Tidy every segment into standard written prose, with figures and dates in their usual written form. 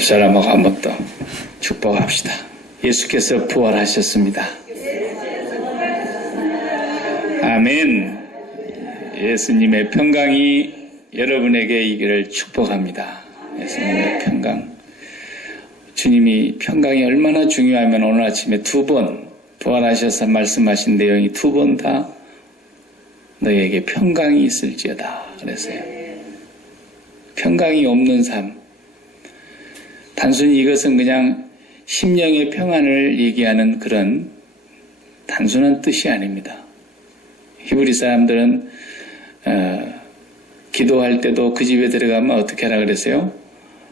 옆사람하고 한번 더 축복합시다. 예수께서 부활하셨습니다. 아멘. 예수님의 평강이 여러분에게 이기를 축복합니다. 예수님의 평강. 주님이 평강이 얼마나 중요하면 오늘 아침에 2번 부활하셔서 말씀하신 내용이 2번 다 너에게 평강이 있을지어다 그랬어요. 평강이 없는 삶. 단순히 이것은 그냥 심령의 평안을 얘기하는 그런 단순한 뜻이 아닙니다. 히브리 사람들은 기도할 때도 그 집에 들어가면 어떻게 하라 그랬어요?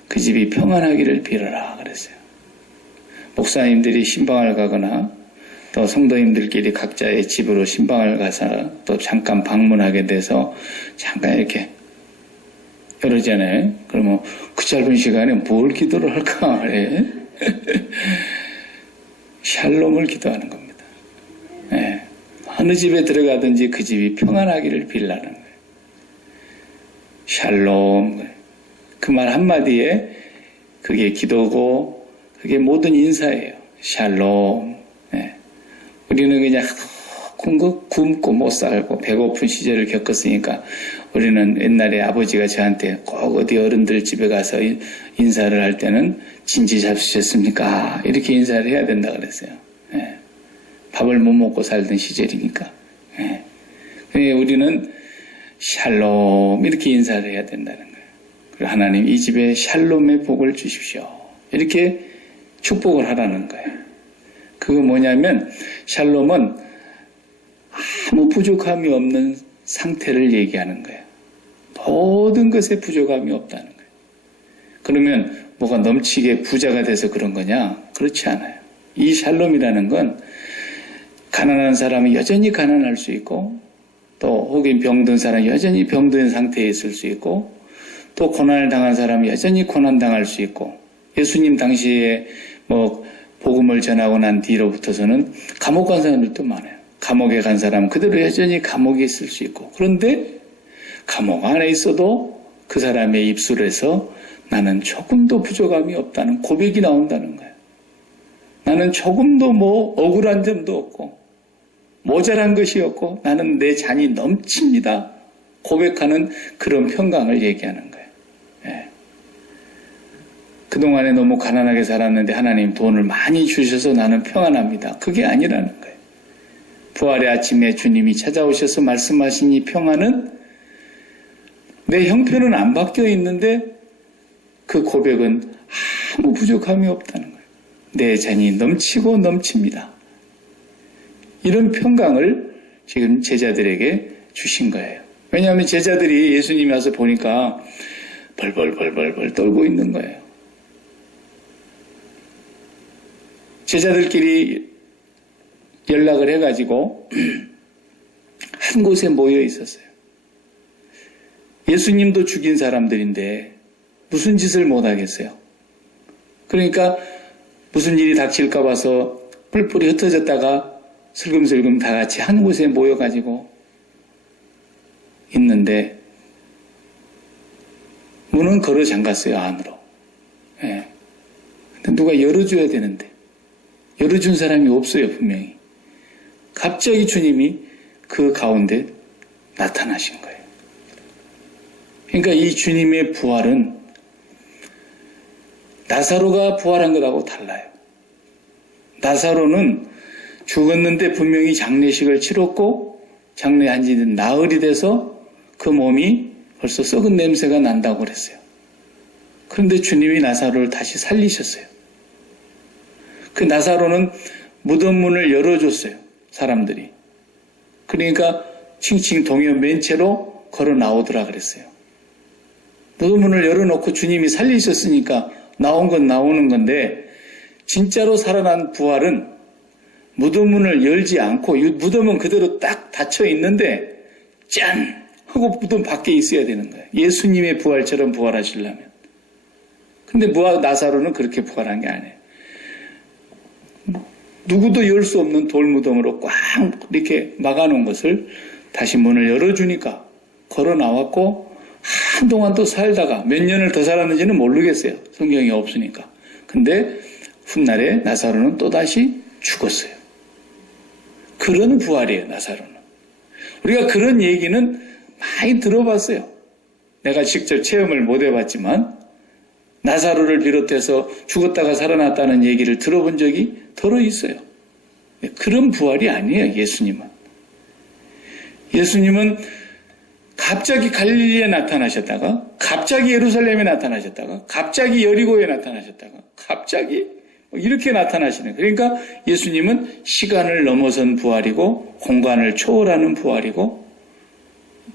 그 집이 평안하기를 빌어라 그랬어요. 목사님들이 신방을 가거나 또 성도님들끼리 각자의 집으로 신방을 가서 또 잠깐 방문하게 돼서 잠깐 이렇게 그러잖아요. 그러면 그 짧은 시간에 뭘 기도를 할까? 샬롬을 기도하는 겁니다. 네. 어느 집에 들어가든지 그 집이 평안하기를 빌라는 거예요. 샬롬. 그 말 한마디에 그게 기도고 그게 모든 인사예요. 샬롬. 네. 우리는 그냥 굶고 못 살고 배고픈 시절을 겪었으니까 우리는 옛날에 아버지가 저한테 꼭 어디 어른들 집에 가서 인사를 할 때는 진지 잡수셨습니까? 이렇게 인사를 해야 된다 그랬어요. 네. 밥을 못 먹고 살던 시절이니까. 네. 우리는 샬롬 이렇게 인사를 해야 된다는 거예요. 그리고 하나님 이 집에 샬롬의 복을 주십시오. 이렇게 축복을 하라는 거예요. 그거 뭐냐면 샬롬은 아무 부족함이 없는 상태를 얘기하는 거예요. 모든 것에 부족함이 없다는 거예요. 그러면 뭐가 넘치게 부자가 돼서 그런 거냐? 그렇지 않아요. 이 샬롬이라는 건 가난한 사람이 여전히 가난할 수 있고 또 혹은 병든 사람이 여전히 병든 상태에 있을 수 있고 또 고난을 당한 사람이 여전히 고난당할 수 있고 예수님 당시에 복음을 전하고 난 뒤로부터서는 감옥 간 사람들도 많아요. 감옥에 간 사람은 그대로 여전히 감옥에 있을 수 있고 그런데 감옥 안에 있어도 그 사람의 입술에서 나는 조금도 부족함이 없다는 고백이 나온다는 거예요. 나는 조금도 억울한 점도 없고 모자란 것이 없고 나는 내 잔이 넘칩니다. 고백하는 그런 평강을 얘기하는 거예요. 예. 그동안에 너무 가난하게 살았는데 하나님 돈을 많이 주셔서 나는 평안합니다. 그게 아니라는 거예요. 부활의 아침에 주님이 찾아오셔서 말씀하신 이 평안은 내 형편은 안 바뀌어 있는데 그 고백은 아무 부족함이 없다는 거예요. 내 잔이 넘치고 넘칩니다. 이런 평강을 지금 제자들에게 주신 거예요. 왜냐하면 제자들이 예수님이 와서 보니까 벌벌 떨고 있는 거예요. 제자들끼리 연락을 해가지고 한 곳에 모여 있었어요. 예수님도 죽인 사람들인데 무슨 짓을 못하겠어요. 그러니까 무슨 일이 닥칠까 봐서 뿔뿔이 흩어졌다가 슬금슬금 다 같이 한 곳에 모여가지고 있는데 문은 걸어 잠갔어요. 안으로. 예. 근데 누가 열어줘야 되는데 열어준 사람이 없어요. 분명히. 갑자기 주님이 그 가운데 나타나신 거예요. 그러니까 이 주님의 부활은 나사로가 부활한 것하고 달라요. 나사로는 죽었는데 분명히 장례식을 치렀고 장례한 지 나흘이 돼서 그 몸이 벌써 썩은 냄새가 난다고 그랬어요. 그런데 주님이 나사로를 다시 살리셨어요. 그 나사로는 무덤 문을 열어줬어요. 사람들이. 그러니까 칭칭 동여 맨 채로 걸어 나오더라 그랬어요. 무덤 문을 열어놓고 주님이 살리셨으니까 나온 건 나오는 건데 진짜로 살아난 부활은 무덤 문을 열지 않고 무덤은 그대로 딱 닫혀 있는데 짠! 하고 무덤 밖에 있어야 되는 거예요. 예수님의 부활처럼 부활하시려면. 근데 나사로는 그렇게 부활한 게 아니에요. 누구도 열 수 없는 돌무덤으로 꽉 이렇게 막아놓은 것을 다시 문을 열어주니까 걸어 나왔고 한동안 또 살다가 몇 년을 더 살았는지는 모르겠어요. 성경이 없으니까. 근데 훗날에 나사로는 또다시 죽었어요. 그런 부활이에요, 나사로는. 우리가 그런 얘기는 많이 들어봤어요. 내가 직접 체험을 못 해봤지만 나사로를 비롯해서 죽었다가 살아났다는 얘기를 들어본 적이 더러 있어요. 그런 부활이 아니에요, 예수님은. 예수님은 갑자기 갈릴리에 나타나셨다가 갑자기 예루살렘에 나타나셨다가 갑자기 여리고에 나타나셨다가 갑자기 이렇게 나타나시는 거예요. 그러니까 예수님은 시간을 넘어선 부활이고 공간을 초월하는 부활이고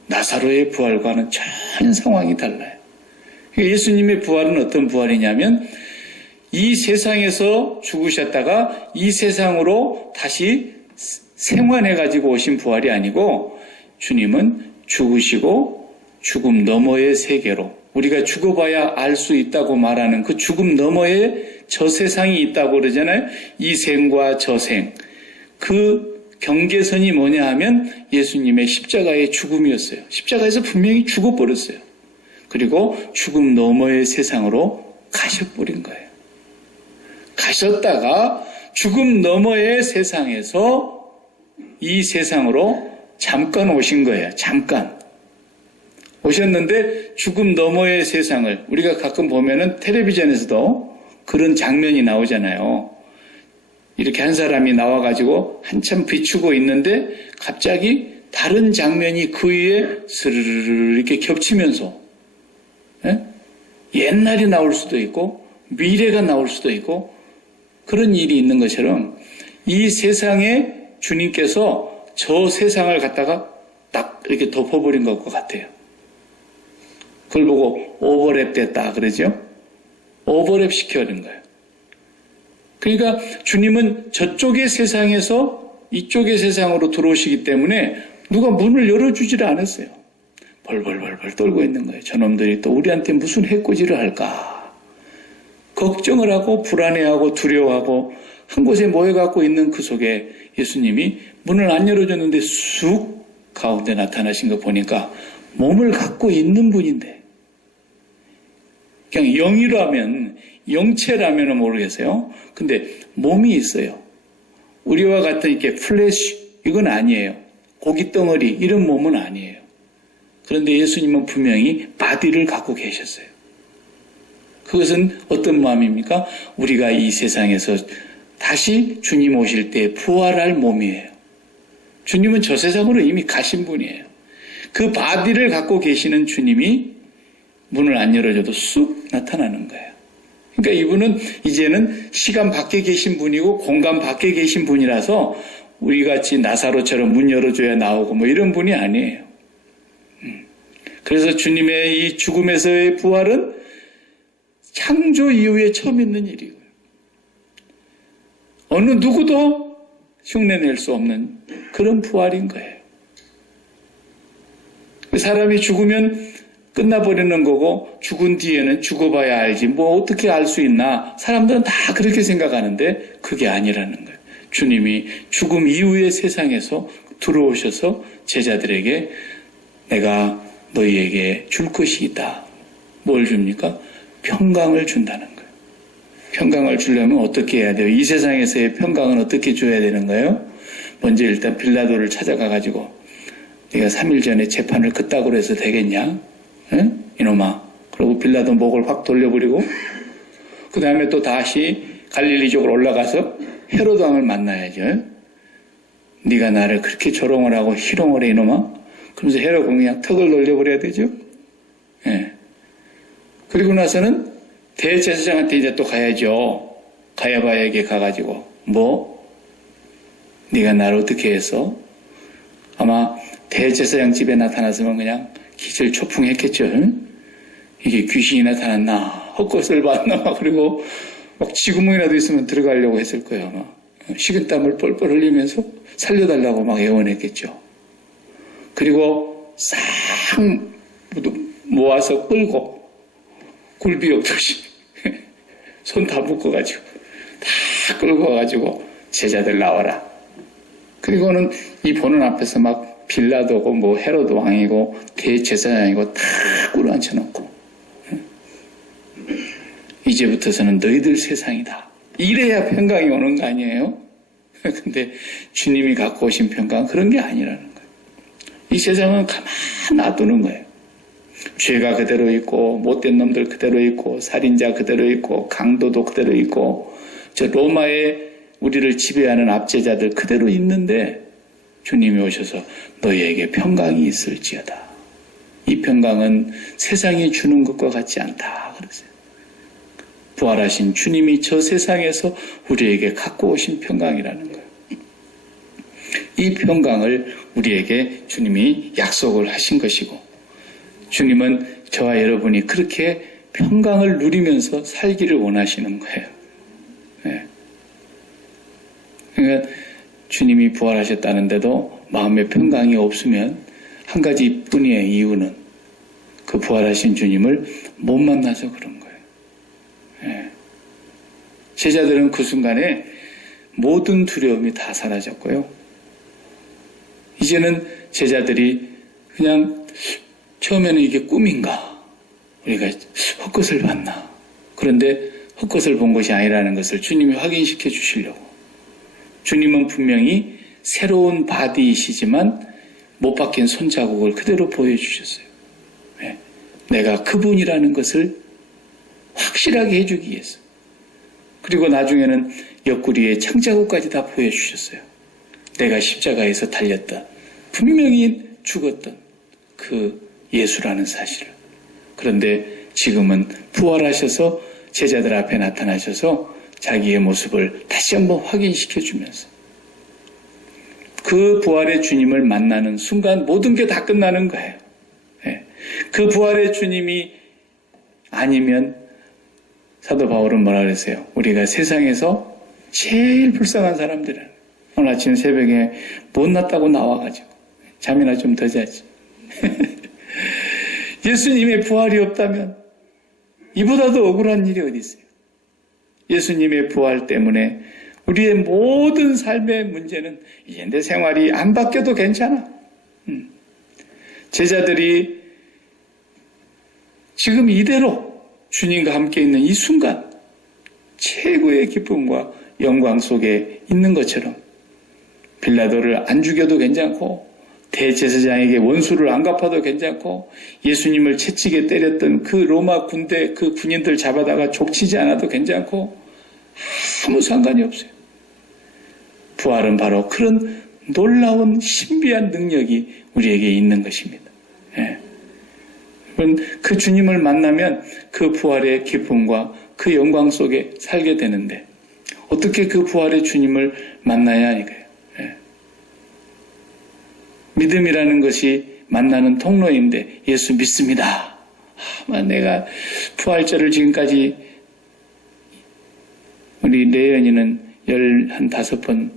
나사로의 부활과는 전혀 상황이 달라요. 예수님의 부활은 어떤 부활이냐면 이 세상에서 죽으셨다가 이 세상으로 다시 생환해가지고 오신 부활이 아니고 주님은 죽으시고 죽음 너머의 세계로 우리가 죽어봐야 알 수 있다고 말하는 그 죽음 너머에 저 세상이 있다고 그러잖아요. 이 생과 저 생. 그 경계선이 뭐냐 하면 예수님의 십자가의 죽음이었어요. 십자가에서 분명히 죽어버렸어요. 그리고 죽음 너머의 세상으로 가셔버린 거예요. 가셨다가 죽음 너머의 세상에서 이 세상으로 잠깐 오신 거예요. 잠깐. 오셨는데 죽음 너머의 세상을 우리가 가끔 보면은 텔레비전에서도 그런 장면이 나오잖아요. 이렇게 한 사람이 나와가지고 한참 비추고 있는데 갑자기 다른 장면이 그 위에 스르르르 이렇게 겹치면서 옛날이 나올 수도 있고 미래가 나올 수도 있고 그런 일이 있는 것처럼 이 세상에 주님께서 저 세상을 갖다가 딱 이렇게 덮어버린 것 같아요. 그걸 보고 오버랩 됐다 그러죠. 오버랩 시켜버린 거예요. 그러니까 주님은 저쪽의 세상에서 이쪽의 세상으로 들어오시기 때문에 누가 문을 열어주지를 않았어요. 벌벌벌벌 떨고 있는 거예요. 저놈들이 또 우리한테 무슨 해코지를 할까. 걱정을 하고 불안해하고 두려워하고 한 곳에 모여갖고 있는 그 속에 예수님이 문을 안 열어줬는데 쑥 가운데 나타나신 거 보니까 몸을 갖고 있는 분인데 그냥 영이라면 영체라면 모르겠어요. 근데 몸이 있어요. 우리와 같은 이렇게 플래시 이건 아니에요. 고기 덩어리 이런 몸은 아니에요. 그런데 예수님은 분명히 바디를 갖고 계셨어요. 그것은 어떤 마음입니까? 우리가 이 세상에서 다시 주님 오실 때 부활할 몸이에요. 주님은 저 세상으로 이미 가신 분이에요. 그 바디를 갖고 계시는 주님이 문을 안 열어줘도 쑥 나타나는 거예요. 그러니까 이분은 이제는 시간 밖에 계신 분이고 공간 밖에 계신 분이라서 우리 같이 나사로처럼 문 열어줘야 나오고 뭐 이런 분이 아니에요. 그래서 주님의 이 죽음에서의 부활은 창조 이후에 처음 있는 일이고요. 어느 누구도 흉내낼 수 없는 그런 부활인 거예요. 사람이 죽으면 끝나버리는 거고 죽은 뒤에는 죽어봐야 알지 뭐 어떻게 알 수 있나 사람들은 다 그렇게 생각하는데 그게 아니라는 거예요. 주님이 죽음 이후의 세상에서 들어오셔서 제자들에게 내가 너희에게 줄 것이 있다. 뭘 줍니까? 평강을 준다는 거예요. 평강을 주려면 어떻게 해야 돼요? 이 세상에서의 평강은 어떻게 줘야 되는 거예요? 먼저 일단 빌라도를 찾아가가지고 네가 3일 전에 재판을 그따구로 해서 되겠냐? 응? 이놈아. 그리고 빌라도 목을 확 돌려버리고 그 다음에 또 다시 갈릴리 쪽으로 올라가서 헤로드 왕을 만나야죠. 네가 나를 그렇게 조롱을 하고 희롱을 해 이놈아. 그러면서 헤로드 왕이 그냥 턱을 놀려버려야 되죠. 예. 그리고 나서는 대제사장한테 이제 또 가야죠. 가야바에게 가가지고 뭐? 네가 나를 어떻게 해서? 아마 대제사장 집에 나타났으면 그냥 기절초풍했겠죠. 응? 이게 귀신이 나타났나 헛것을 봤나 그리고 막 쥐구멍이라도 있으면 들어가려고 했을 거예요. 아마. 식은땀을 뻘뻘 흘리면서 살려달라고 막 애원했겠죠. 그리고 싹 모아서 끌고 굴비역듯이 손 다 묶어가지고 다 끌고 와가지고 제자들 나와라. 그리고는 이 보는 앞에서 막 빌라도고 뭐 헤로드 왕이고 대제사장이고 다 꿇어앉혀놓고 이제부터서는 너희들 세상이다. 이래야 평강이 오는 거 아니에요? 근데 주님이 갖고 오신 평강은 그런 게 아니라는 거예요. 이 세상은 가만 놔두는 거예요. 죄가 그대로 있고 못된 놈들 그대로 있고 살인자 그대로 있고 강도도 그대로 있고 저 로마의 우리를 지배하는 압제자들 그대로 있는데 주님이 오셔서 너희에게 평강이 있을지어다. 이 평강은 세상이 주는 것과 같지 않다. 그러세요. 부활하신 주님이 저 세상에서 우리에게 갖고 오신 평강이라는 거예요. 이 평강을 우리에게 주님이 약속을 하신 것이고 주님은 저와 여러분이 그렇게 평강을 누리면서 살기를 원하시는 거예요. 네. 그러니까 주님이 부활하셨다는데도 마음에 평강이 없으면 한 가지뿐이의 이유는 그 부활하신 주님을 못 만나서 그런 거예요. 네. 제자들은 그 순간에 모든 두려움이 다 사라졌고요. 이제는 제자들이 그냥 처음에는 이게 꿈인가? 우리가 헛것을 봤나? 그런데 헛것을 본 것이 아니라는 것을 주님이 확인시켜 주시려고. 주님은 분명히 새로운 바디이시지만 못 박힌 손자국을 그대로 보여주셨어요. 네. 내가 그분이라는 것을 확실하게 해주기 위해서. 그리고 나중에는 옆구리에 창자국까지 다 보여주셨어요. 내가 십자가에서 달렸다. 분명히 죽었던 그 예수라는 사실을. 그런데 지금은 부활하셔서 제자들 앞에 나타나셔서 자기의 모습을 다시 한번 확인시켜 주면서 그 부활의 주님을 만나는 순간 모든 게 다 끝나는 거예요. 네. 그 부활의 주님이 아니면 사도 바울은 뭐라 그랬어요? 우리가 세상에서 제일 불쌍한 사람들은 오늘 아침 새벽에 못났다고 나와가지고 잠이나 좀 더 자지. 예수님의 부활이 없다면 이보다도 억울한 일이 어디 있어요? 예수님의 부활 때문에 우리의 모든 삶의 문제는 이제 내 생활이 안 바뀌어도 괜찮아. 제자들이 지금 이대로 주님과 함께 있는 이 순간 최고의 기쁨과 영광 속에 있는 것처럼 빌라도를 안 죽여도 괜찮고 대제사장에게 원수를 안 갚아도 괜찮고 예수님을 채찍에 때렸던 그 로마 군대 그 군인들 잡아다가 족치지 않아도 괜찮고 아무 상관이 없어요. 부활은 바로 그런 놀라운 신비한 능력이 우리에게 있는 것입니다. 예. 그 주님을 만나면 그 부활의 기쁨과 그 영광 속에 살게 되는데 어떻게 그 부활의 주님을 만나야 하니까요. 예. 믿음이라는 것이 만나는 통로인데 예수 믿습니다. 내가 부활절을 지금까지 우리 내연이는 15번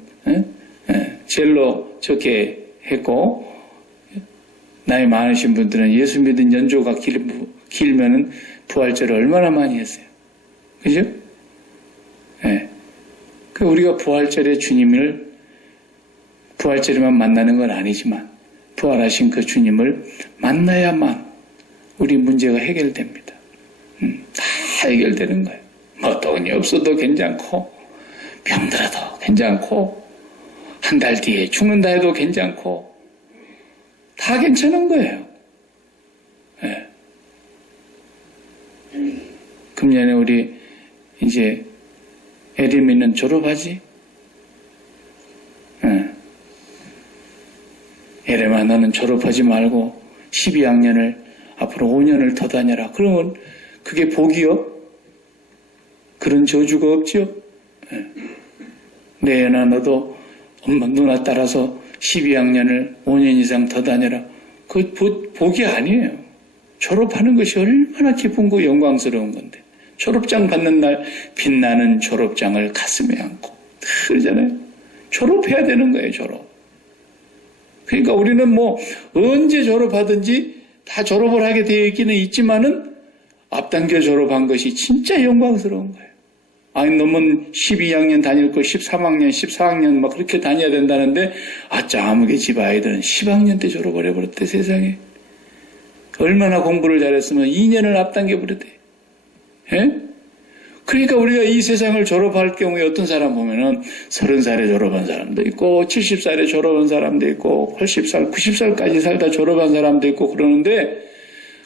젤로 적게 했고 나이 많으신 분들은 예수 믿은 연조가 길면은 부활절을 얼마나 많이 했어요. 그죠? 네. 우리가 부활절에 주님을 부활절에만 만나는 건 아니지만 부활하신 그 주님을 만나야만 우리 문제가 해결됩니다. 다 해결되는 거예요. 뭐 돈이 없어도 괜찮고 병들어도 괜찮고 한 달 뒤에 죽는다 해도 괜찮고 다 괜찮은 거예요. 네. 금년에 우리 이제 에리미는 졸업하지? 네. 에레마 너는 졸업하지 말고 12학년을 앞으로 5년을 더 다녀라. 그러면 그게 복이요? 그런 저주가 없죠? 네. 내연아 너도 엄마 누나 따라서 12학년을 5년 이상 더 다녀라. 그 복이 아니에요. 졸업하는 것이 얼마나 기쁜고 영광스러운 건데 졸업장 받는 날 빛나는 졸업장을 가슴에 안고 그러잖아요. 졸업해야 되는 거예요. 졸업. 그러니까 우리는 뭐 언제 졸업하든지 다 졸업을 하게 되어 있기는 있지만은 앞당겨 졸업한 것이 진짜 영광스러운 거예요. 아니, 너는 12학년 다닐 거 13학년, 14학년 막 그렇게 다녀야 된다는데, 아무개 집 아이들은 10학년 때 졸업을 해버렸대, 세상에. 얼마나 공부를 잘했으면 2년을 앞당겨 버렸대. 예? 그러니까 우리가 이 세상을 졸업할 경우에 어떤 사람 보면은 30살에 졸업한 사람도 있고, 70살에 졸업한 사람도 있고, 80살, 90살까지 살다 졸업한 사람도 있고 그러는데,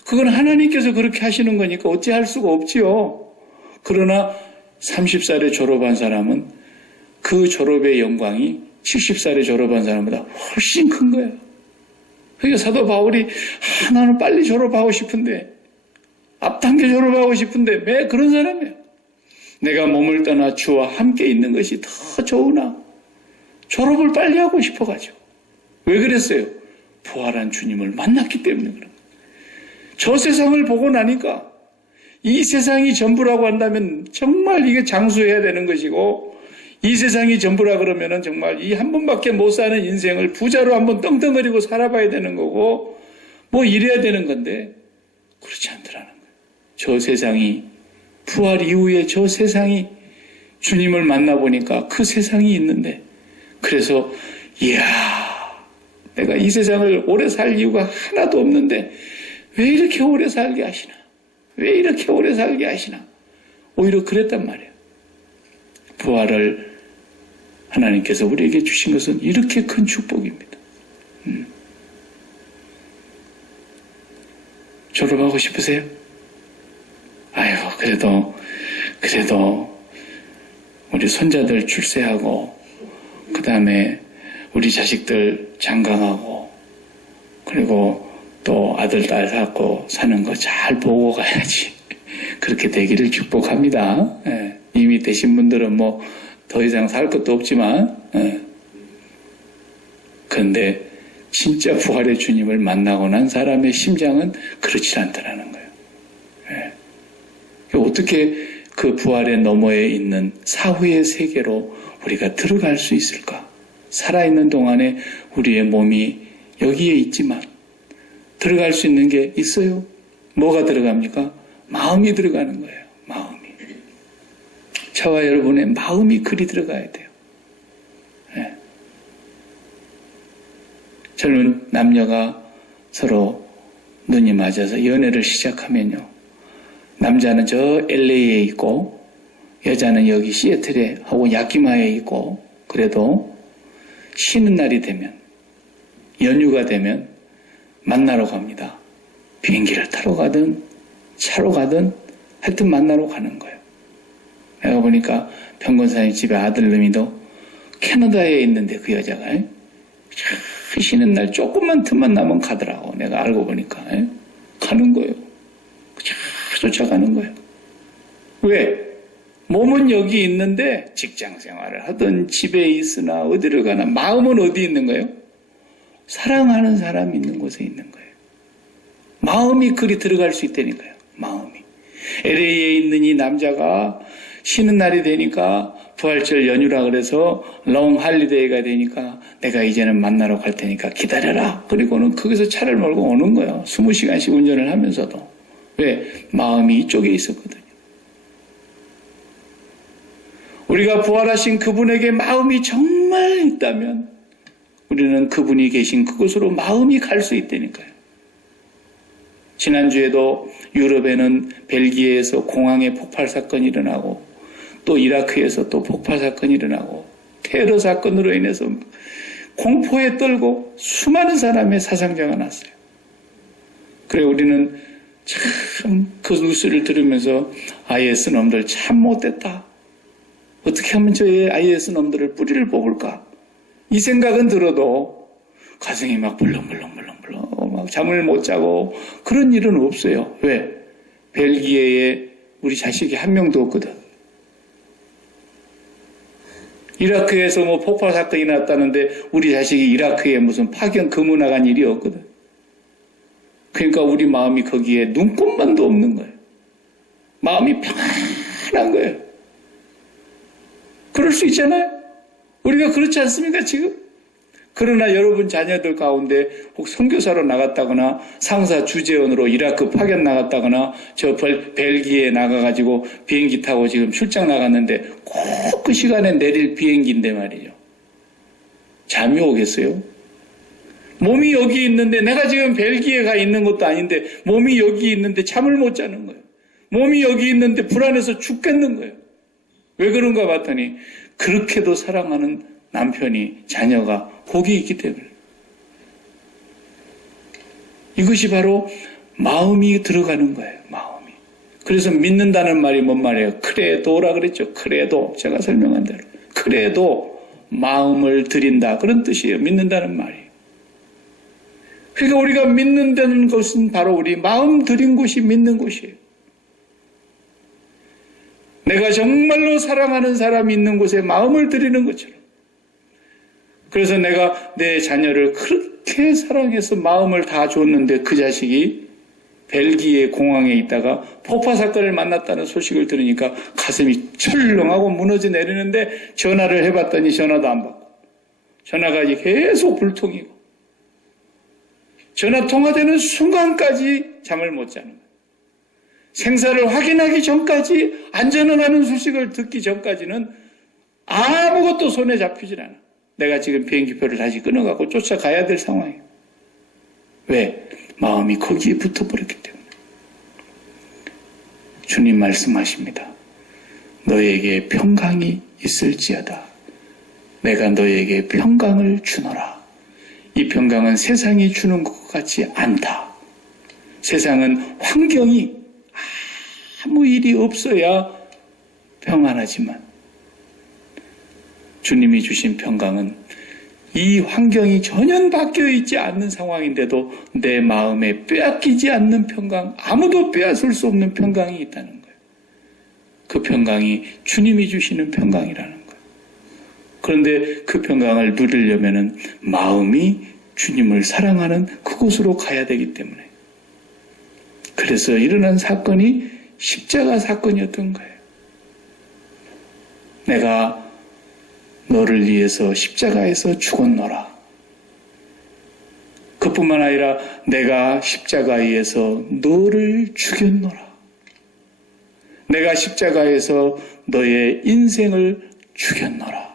그건 하나님께서 그렇게 하시는 거니까 어찌할 수가 없지요. 그러나 30살에 졸업한 사람은 그 졸업의 영광이 70살에 졸업한 사람보다 훨씬 큰 거예요. 그러니까 사도 바울이 나는 빨리 졸업하고 싶은데, 앞당겨 졸업하고 싶은데 왜 그런 사람이에요? 내가 몸을 떠나 주와 함께 있는 것이 더 좋으나 졸업을 빨리 하고 싶어가지고. 왜 그랬어요? 부활한 주님을 만났기 때문에 그런 거예요. 저 세상을 보고 나니까 이 세상이 전부라고 한다면 정말 이게 장수해야 되는 것이고, 이 세상이 전부라 그러면은 정말 이 한 번밖에 못 사는 인생을 부자로 한번 떵떵거리고 살아봐야 되는 거고, 뭐 이래야 되는 건데, 그렇지 않더라는 거예요. 저 세상이, 부활 이후에 저 세상이 주님을 만나보니까 그 세상이 있는데, 그래서, 이야, 내가 이 세상을 오래 살 이유가 하나도 없는데, 왜 이렇게 오래 살게 하시나? 왜 이렇게 오래 살게 하시나? 오히려 그랬단 말이에요. 부활을 하나님께서 우리에게 주신 것은 이렇게 큰 축복입니다. 졸업하고 싶으세요? 아유, 그래도 우리 손자들 출세하고, 그 다음에 우리 자식들 장가가고, 그리고 또 아들, 딸 낳고 사는 거 잘 보고 가야지. 그렇게 되기를 축복합니다. 예. 이미 되신 분들은 뭐 더 이상 살 것도 없지만, 예. 그런데 진짜 부활의 주님을 만나고 난 사람의 심장은 그렇지 않다라는 거예요. 예. 어떻게 그 부활의 너머에 있는 사후의 세계로 우리가 들어갈 수 있을까? 살아있는 동안에 우리의 몸이 여기에 있지만 들어갈 수 있는 게 있어요. 뭐가 들어갑니까? 마음이 들어가는 거예요. 마음이. 저와 여러분의 마음이 그리 들어가야 돼요. 네. 젊은 남녀가 서로 눈이 맞아서 연애를 시작하면요. 남자는 저 LA에 있고, 여자는 여기 시애틀에 하고 야키마에 있고, 그래도 쉬는 날이 되면, 연휴가 되면 만나러 갑니다. 비행기를 타러 가든 차로 가든 하여튼 만나러 가는 거예요. 내가 보니까 병건사님 집에 아들놈이도 캐나다에 있는데 그 여자가 쉬는 날 조금만 틈만 나면 가더라고. 내가 알고 보니까 가는 거예요. 쫓아가는 거예요. 왜? 몸은 여기 있는데 직장 생활을 하든 집에 있으나 어디를 가나 마음은 어디 있는 거예요? 사랑하는 사람이 있는 곳에 있는 거예요. 마음이 그리 들어갈 수 있다니까요. 마음이. LA에 있는 이 남자가 쉬는 날이 되니까 부활절 연휴라 그래서 롱 할리데이가 되니까 내가 이제는 만나러 갈 테니까 기다려라. 그리고는 거기서 차를 몰고 오는 거예요. 20시간씩 운전을 하면서도. 왜? 마음이 이쪽에 있었거든요. 우리가 부활하신 그분에게 마음이 정말 있다면 우리는 그분이 계신 그곳으로 마음이 갈 수 있다니까요. 지난주에도 유럽에는 벨기에에서 공항에 폭발 사건이 일어나고 또 이라크에서 또 폭발 사건이 일어나고 테러 사건으로 인해서 공포에 떨고 수많은 사람의 사상자가 났어요. 그래 우리는 참 그 뉴스를 들으면서 IS 놈들 참 못됐다. 어떻게 하면 저의 IS 놈들을 뿌리를 뽑을까? 이 생각은 들어도 가슴이 막 벌렁벌렁 막 잠을 못 자고 그런 일은 없어요. 왜? 벨기에에 우리 자식이 한 명도 없거든. 이라크에서 뭐 폭발 사건이 났다는데 우리 자식이 이라크에 무슨 파견 근무 나간 일이 없거든. 그러니까 우리 마음이 거기에 눈꼽만도 없는 거예요. 마음이 평안한 거예요. 그럴 수 있잖아요. 우리가 그렇지 않습니까 지금? 그러나 여러분 자녀들 가운데 혹 선교사로 나갔다거나 상사 주재원으로 이라크 파견 나갔다거나 저 벨기에 나가가지고 비행기 타고 지금 출장 나갔는데 꼭 그 시간에 내릴 비행기인데 말이죠. 잠이 오겠어요? 몸이 여기 있는데 내가 지금 벨기에 가 있는 것도 아닌데 몸이 여기 있는데 잠을 못 자는 거예요. 몸이 여기 있는데 불안해서 죽겠는 거예요. 왜 그런가 봤더니 그렇게도 사랑하는 남편이 자녀가 혹이 있기 때문에. 이것이 바로 마음이 들어가는 거예요. 마음이. 그래서 믿는다는 말이 뭔 말이에요? 크레도라 그랬죠. 크레도. 제가 설명한 대로. 크레도 마음을 드린다. 그런 뜻이에요. 믿는다는 말이. 그러니까 우리가 믿는다는 것은 바로 우리 마음 드린 곳이 믿는 곳이에요. 내가 정말로 사랑하는 사람이 있는 곳에 마음을 드리는 것처럼. 그래서 내가 내 자녀를 그렇게 사랑해서 마음을 다 줬는데 그 자식이 벨기에 공항에 있다가 폭파 사건을 만났다는 소식을 들으니까 가슴이 철렁하고 무너져 내리는데 전화를 해봤더니 전화도 안 받고 전화가 계속 불통이고 전화 통화되는 순간까지 잠을 못 자는 거예요. 생사를 확인하기 전까지 안전하다는 소식을 듣기 전까지는 아무것도 손에 잡히질 않아. 내가 지금 비행기표를 다시 끊어가고 쫓아가야 될 상황이에요. 왜? 마음이 거기에 붙어버렸기 때문에. 주님 말씀하십니다. 너에게 평강이 있을지어다. 내가 너에게 평강을 주노라. 이 평강은 세상이 주는 것 같지 않다. 세상은 환경이 아무 일이 없어야 평안하지만 주님이 주신 평강은 이 환경이 전혀 바뀌어 있지 않는 상황인데도 내 마음에 빼앗기지 않는 평강, 아무도 빼앗을 수 없는 평강이 있다는 거예요. 그 평강이 주님이 주시는 평강이라는 거예요. 그런데 그 평강을 누리려면은 마음이 주님을 사랑하는 그곳으로 가야 되기 때문에. 그래서 일어난 사건이 십자가 사건이었던 거예요. 내가 너를 위해서 십자가에서 죽었노라. 그뿐만 아니라 내가 십자가에서 너를 죽였노라. 내가 십자가에서 너의 인생을 죽였노라.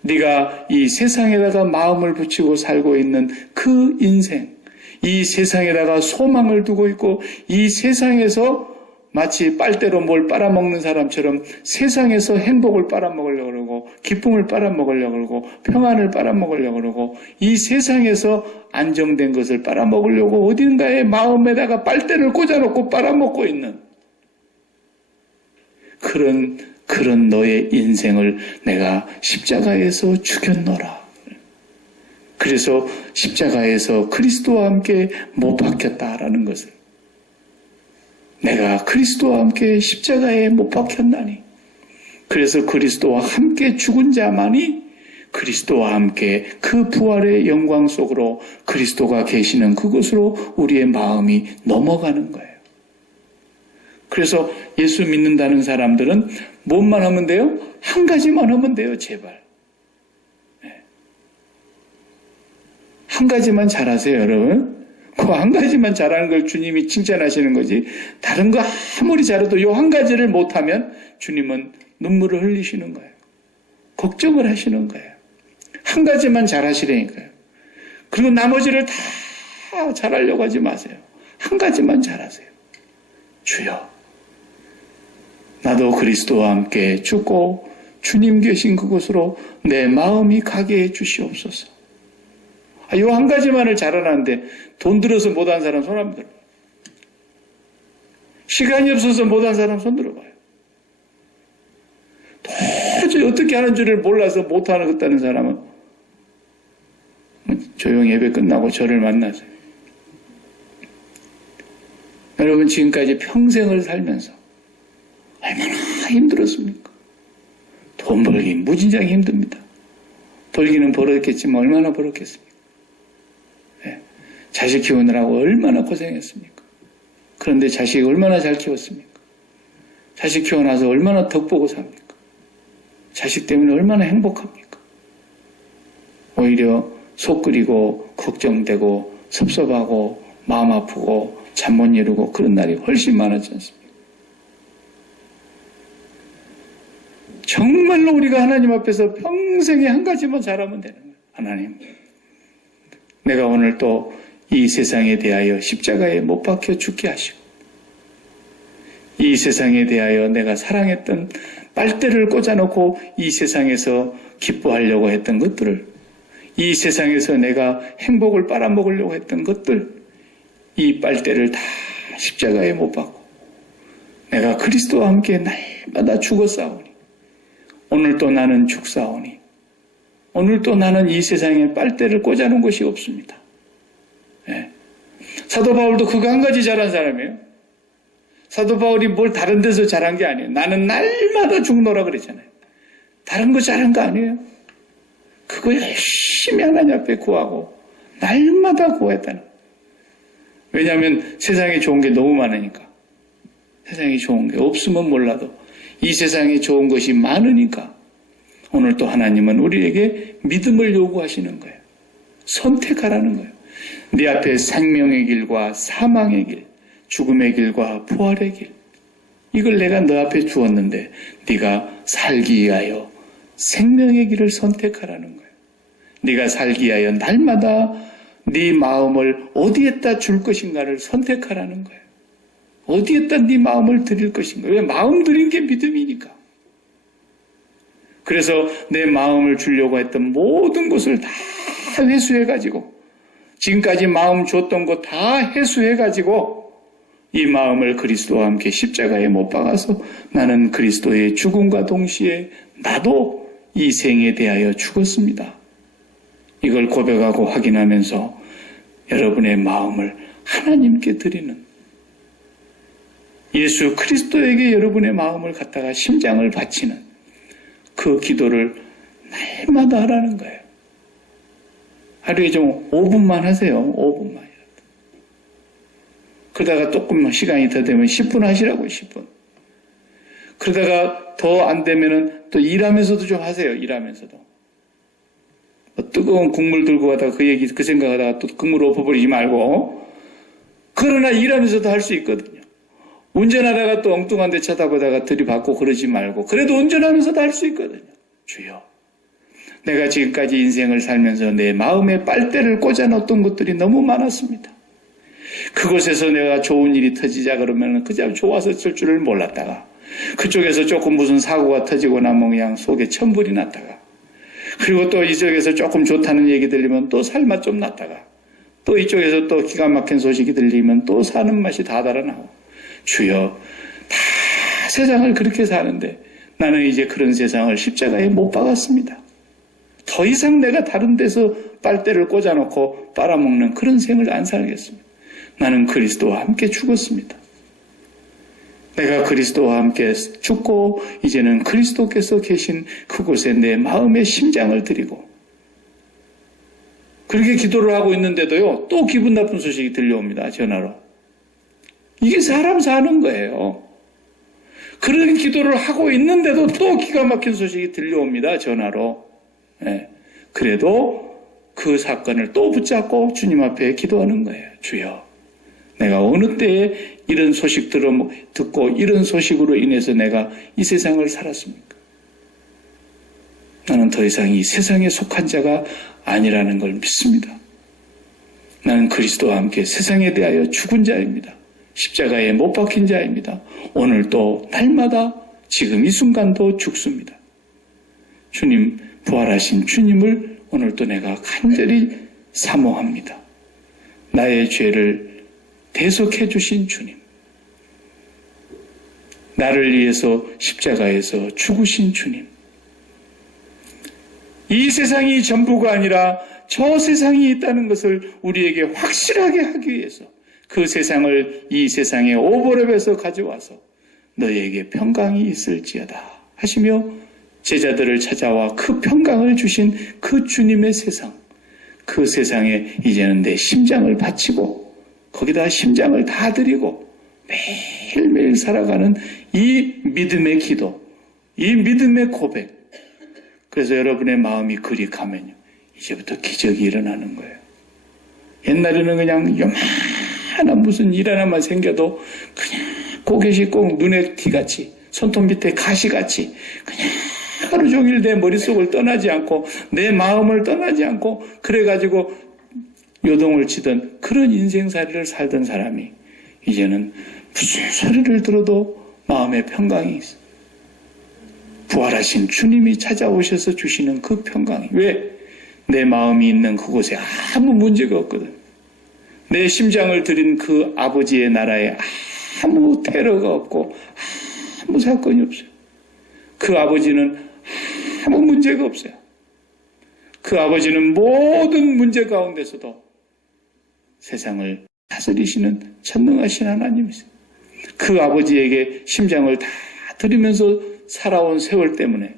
네가 이 세상에다가 마음을 붙이고 살고 있는 그 인생, 이 세상에다가 소망을 두고 있고 이 세상에서 마치 빨대로 뭘 빨아먹는 사람처럼 세상에서 행복을 빨아먹으려고 그러고 기쁨을 빨아먹으려고 그러고 평안을 빨아먹으려고 그러고 이 세상에서 안정된 것을 빨아먹으려고 어딘가에 마음에다가 빨대를 꽂아놓고 빨아먹고 있는 그런 너의 인생을 내가 십자가에서 죽였노라. 그래서 십자가에서 그리스도와 함께 못 박혔다라는 것을 내가 그리스도와 함께 십자가에 못 박혔나니 그래서 그리스도와 함께 죽은 자만이 그리스도와 함께 그 부활의 영광 속으로 그리스도가 계시는 그곳으로 우리의 마음이 넘어가는 거예요. 그래서 예수 믿는다는 사람들은 뭔만 하면 돼요? 한 가지만 하면 돼요. 제발. 한 가지만 잘하세요, 여러분. 그 한 가지만 잘하는 걸 주님이 칭찬하시는 거지 다른 거 아무리 잘해도 이 한 가지를 못하면 주님은 눈물을 흘리시는 거예요. 걱정을 하시는 거예요. 한 가지만 잘하시라니까요. 그리고 나머지를 다 잘하려고 하지 마세요. 한 가지만 잘하세요. 주여, 나도 그리스도와 함께 죽고 주님 계신 그곳으로 내 마음이 가게 해 주시옵소서. 이 한 가지만을 잘하는데 돈 들어서 못한 사람 손 한번 들어봐요. 시간이 없어서 못한 사람 손 들어봐요. 도저히 어떻게 하는 줄을 몰라서 못하는 사람은 조용히 예배 끝나고 저를 만나세요. 여러분 지금까지 평생을 살면서 얼마나 힘들었습니까? 돈 벌기 무진장 힘듭니다. 벌기는 벌었겠지만 얼마나 벌었겠습니까? 자식 키우느라고 얼마나 고생했습니까? 그런데 자식 얼마나 잘 키웠습니까? 자식 키워놔서 얼마나 덕보고 삽니까? 자식 때문에 얼마나 행복합니까? 오히려 속 끓이고 걱정되고 섭섭하고 마음 아프고 잠 못 이루고 그런 날이 훨씬 많았지 않습니까? 정말로 우리가 하나님 앞에서 평생에 한 가지만 잘하면 되는 거예요. 하나님, 내가 오늘 또 이 세상에 대하여 십자가에 못 박혀 죽게 하시고, 이 세상에 대하여 내가 사랑했던 빨대를 꽂아놓고 이 세상에서 기뻐하려고 했던 것들을, 이 세상에서 내가 행복을 빨아먹으려고 했던 것들, 이 빨대를 다 십자가에 못 박고 내가 그리스도와 함께 날마다 죽었사오니 오늘 또 나는 죽사오니 오늘 또 나는 이 세상에 빨대를 꽂아놓은 것이 없습니다. 네. 사도 바울도 그거 한 가지 잘한 사람이에요. 사도 바울이 뭘 다른 데서 잘한 게 아니에요. 나는 날마다 죽노라 그랬잖아요. 다른 거 잘한 거 아니에요. 그거 열심히 하나님 앞에 구하고 날마다 구했다는 거예요. 왜냐하면 세상에 좋은 게 너무 많으니까. 세상에 좋은 게 없으면 몰라도 이 세상에 좋은 것이 많으니까 오늘 또 하나님은 우리에게 믿음을 요구하시는 거예요. 선택하라는 거예요. 네 앞에 생명의 길과 사망의 길, 죽음의 길과 부활의 길, 이걸 내가 너 앞에 주었는데 네가 살기 위하여 생명의 길을 선택하라는 거예요. 네가 살기 위하여 날마다 네 마음을 어디에다 줄 것인가를 선택하라는 거예요. 어디에다 네 마음을 드릴 것인가. 왜? 마음 드린 게 믿음이니까. 그래서 내 마음을 주려고 했던 모든 것을 다 회수해가지고 지금까지 마음 줬던 거 다 회수해가지고 이 마음을 그리스도와 함께 십자가에 못 박아서 나는 그리스도의 죽음과 동시에 나도 이 생에 대하여 죽었습니다. 이걸 고백하고 확인하면서 여러분의 마음을 하나님께 드리는, 예수 그리스도에게 여러분의 마음을 갖다가 심장을 바치는 그 기도를 날마다 하라는 거예요. 하루에 좀 5분만 하세요. 5분만. 그러다가 조금만 시간이 더 되면 10분 하시라고요. 10분. 그러다가 더 안 되면은 또 일하면서도 좀 하세요. 일하면서도. 뜨거운 국물 들고 가다가 그 생각하다가 또 국물 엎어버리지 말고. 그러나 일하면서도 할 수 있거든요. 운전하다가 또 엉뚱한 데 쳐다보다가 들이받고 그러지 말고. 그래도 운전하면서도 할 수 있거든요. 주여, 내가 지금까지 인생을 살면서 내 마음에 빨대를 꽂아놓았던 것들이 너무 많았습니다. 그곳에서 내가 좋은 일이 터지자 그러면 그냥 좋아서 될 줄을 몰랐다가 그쪽에서 조금 무슨 사고가 터지고 나면 그냥 속에 천불이 났다가 그리고 또 이쪽에서 조금 좋다는 얘기 들리면 또 살맛 좀 났다가 또 이쪽에서 또 기가 막힌 소식이 들리면 또 사는 맛이 다 달아나고 주여, 다 세상을 그렇게 사는데 나는 이제 그런 세상을 십자가에 못 박았습니다. 더 이상 내가 다른 데서 빨대를 꽂아놓고 빨아먹는 그런 생을 안 살겠습니다. 나는 그리스도와 함께 죽었습니다. 내가 그리스도와 함께 죽고 이제는 그리스도께서 계신 그곳에 내 마음의 심장을 드리고 그렇게 기도를 하고 있는데도요, 또 기분 나쁜 소식이 들려옵니다. 전화로. 이게 사람 사는 거예요. 그런 기도를 하고 있는데도 또 기가 막힌 소식이 들려옵니다. 전화로. 네. 그래도 그 사건을 또 붙잡고 주님 앞에 기도하는 거예요. 주여, 내가 어느 때에 이런 소식들을 듣고 이런 소식으로 인해서 내가 이 세상을 살았습니까? 나는 더 이상 이 세상에 속한 자가 아니라는 걸 믿습니다. 나는 그리스도와 함께 세상에 대하여 죽은 자입니다. 십자가에 못 박힌 자입니다. 오늘도 날마다 지금 이 순간도 죽습니다. 주님, 부활하신 주님을 오늘도 내가 간절히 사모합니다. 나의 죄를 대속해 주신 주님, 나를 위해서 십자가에서 죽으신 주님, 이 세상이 전부가 아니라 저 세상이 있다는 것을 우리에게 확실하게 하기 위해서 그 세상을 이 세상의 오버랩에서 가져와서 너희에게 평강이 있을지어다 하시며 제자들을 찾아와 그 평강을 주신 그 주님의 세상, 그 세상에 이제는 내 심장을 바치고 거기다 심장을 다 드리고 매일매일 살아가는 이 믿음의 기도, 이 믿음의 고백. 그래서 여러분의 마음이 그리 가면요, 이제부터 기적이 일어나는 거예요. 옛날에는 그냥 요만한 무슨 일 하나만 생겨도 그냥 고개시 꼭 눈에 티같이 손톱 밑에 가시같이 그냥 하루 종일 내 머릿속을 떠나지 않고 내 마음을 떠나지 않고 그래가지고 요동을 치던 그런 인생살이를 살던 사람이 이제는 무슨 소리를 들어도 마음에 평강이 있어. 부활하신 주님이 찾아오셔서 주시는 그 평강이. 왜? 내 마음이 있는 그곳에 아무 문제가 없거든. 내 심장을 들인 그 아버지의 나라에 아무 테러가 없고 아무 사건이 없어요. 그 아버지는 아무 문제가 없어요. 그 아버지는 모든 문제 가운데서도 세상을 다스리시는 전능하신 하나님이세요. 그 아버지에게 심장을 다 드리면서 살아온 세월 때문에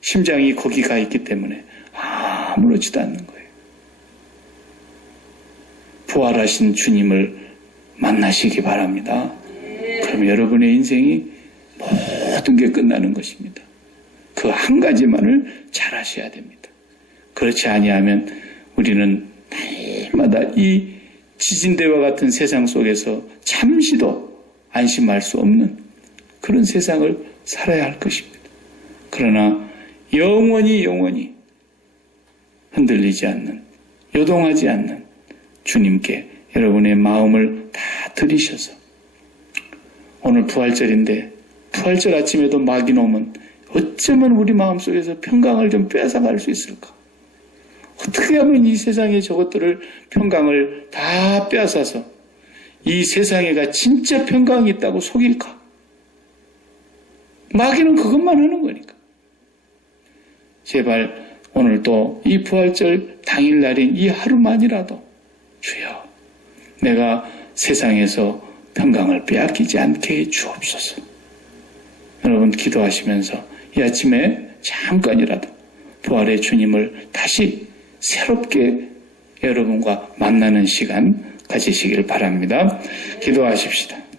심장이 거기 가 있기 때문에 아무렇지도 않는 거예요. 부활하신 주님을 만나시기 바랍니다. 그럼 여러분의 인생이 모든 게 끝나는 것입니다. 그 한 가지만을 잘 하셔야 됩니다. 그렇지 아니하면 우리는 날마다 이 지진대와 같은 세상 속에서 잠시도 안심할 수 없는 그런 세상을 살아야 할 것입니다. 그러나 영원히 흔들리지 않는, 요동하지 않는 주님께 여러분의 마음을 다 드리셔서 오늘 부활절인데 부활절 아침에도 마귀 놈은 어쩌면 우리 마음속에서 평강을 좀 빼앗아갈 수 있을까? 어떻게 하면 이 세상에 저것들을 평강을 다 빼앗아서 이 세상에가 진짜 평강이 있다고 속일까? 마귀는 그것만 하는 거니까. 제발 오늘 또 이 부활절 당일날인 이 하루만이라도 주여 내가 세상에서 평강을 빼앗기지 않게 해 주옵소서. 여러분 기도하시면서 이 아침에 잠깐이라도 부활의 주님을 다시 새롭게 여러분과 만나는 시간 가지시길 바랍니다. 기도하십시다.